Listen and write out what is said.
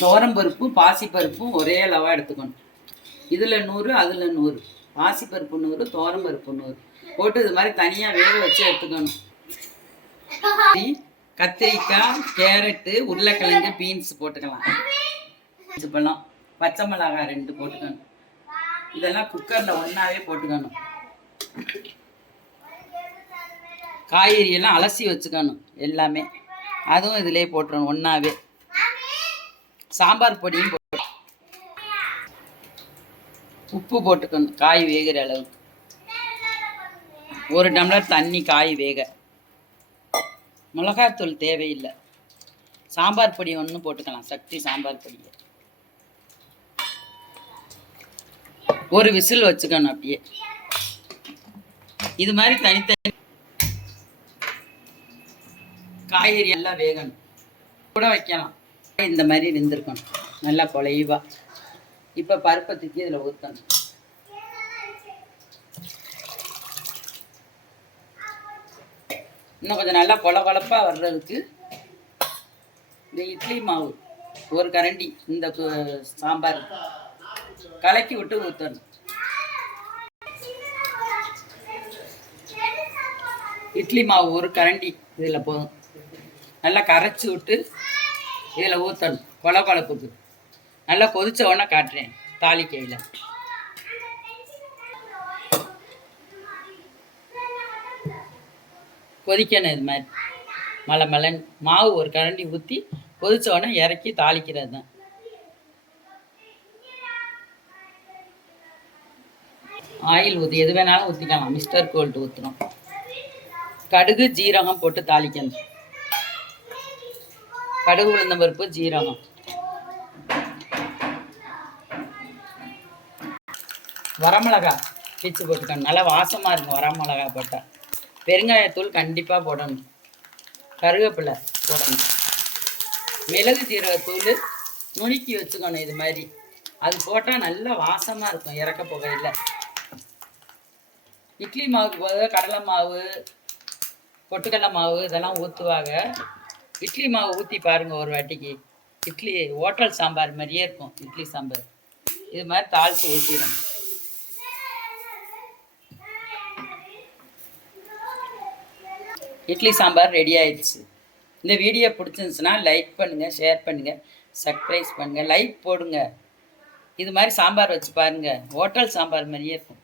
துவரம்பருப்பு பாசிப்பருப்பும் ஒரே அளவாக எடுத்துக்கணும். இதில் 100 அதில் 100, பாசிப்பருப்பு 100 துவரம்பருப்பு 100 போட்டு இது மாதிரி தனியாக வேக வச்சு எடுத்துக்கணும். கத்திரிக்காய், கேரட்டு, உருளைக்கிழங்கு, பீன்ஸ் போட்டுக்கலாம். பழம், பச்சை மிளகாய் 2 போட்டுக்கணும். இதெல்லாம் குக்கரில் ஒன்றாவே போட்டுக்கணும். காய்கறியெல்லாம் அலசி வச்சுக்கணும் எல்லாமே, அதுவும் இதிலே போட்டுடணும் ஒன்றாவே. சாம்பார் பொடியும் உப்பு போட்டுக்கணும் காய் வேகிற அளவுக்கு. 1 டம்ளர் தண்ணி காய் வேக. மிளகாத்தூள் தேவையில்லை. சாம்பார் பொடி ஒன்று போட்டுக்கலாம், சக்தி சாம்பார் பொடியை. ஒரு விசில் வச்சுக்கணும். அப்படியே இது மாதிரி தனித்தனி காய்கறி எல்லாம் வேகணும். கூட வைக்கலாம். இந்த மாதிரி வெந்திருக்கணும் நல்லா குலைவா. இப்போ பருப்பை தூக்கி இதில் ஊற்றணும். இன்னும் கொஞ்சம் நல்லா கொலப்பாக வர்றதுக்கு இந்த இட்லி மாவு 1 கரண்டி இந்த சாம்பார் கலக்கி விட்டு ஊற்றணும். இட்லி மாவு 1 கரண்டி இதில் போதும். நல்லா கரைச்சி விட்டு இதில் ஊற்றணும். கொலப்புக்கு நல்லா கொதிச்ச உடனே காட்டுறேன் தாளிக்கையில். கொதிக்கணும் இது மாதிரி மலன் மாவு 1 கரண்டி ஊற்றி கொதிச்ச உடனே இறக்கி தாளிக்கிறது தான். ஆயில் ஊற்றி எது வேணாலும் ஊற்றிக்கலாம். மிஸ்டர் கோல்டு ஊற்றணும். கடுகு ஜீரகம் போட்டு தாளிக்கணும். கடுகு, உளுந்தம்பருப்பு, ஜீரகம், வரமிளகா பிச்சு போட்டுக்கணும். நல்லா வாசமாக இருக்கும் வரமிளகா போட்டால். பெருங்காயத்தூள் கண்டிப்பாக போடணும். கருவேப்பிலை போடணும். மிளகு ஜீரகத்தூள் நுணுக்கி வச்சுக்கணும் இது மாதிரி. அது போட்டால் நல்லா வாசமாக இருக்கும் இறக்க புகையில். இட்லி மாவுக்கு போது கடலை மாவு, பொட்டுக்கடலை மாவு இதெல்லாம் ஊற்றுவாங்க. இட்லி மாவு ஊற்றி பாருங்கள் ஒரு வாட்டிக்கு. இட்லி ஹோட்டல் சாம்பார் மாதிரியே இருக்கும் இட்லி சாம்பார். இது மாதிரி தாளித்து ஊற்றிடணும். இட்லி சாம்பார் ரெடி ஆயிடுச்சு. இந்த வீடியோ பிடிச்சிருந்துச்சுன்னா லைக் பண்ணுங்கள், ஷேர் பண்ணுங்கள், சப்ஸ்கிரைப் பண்ணுங்கள், லைக் போடுங்க. இது மாதிரி சாம்பார் வச்சு பாருங்கள். ஹோட்டல் சாம்பார் மாதிரியே இருக்கும்.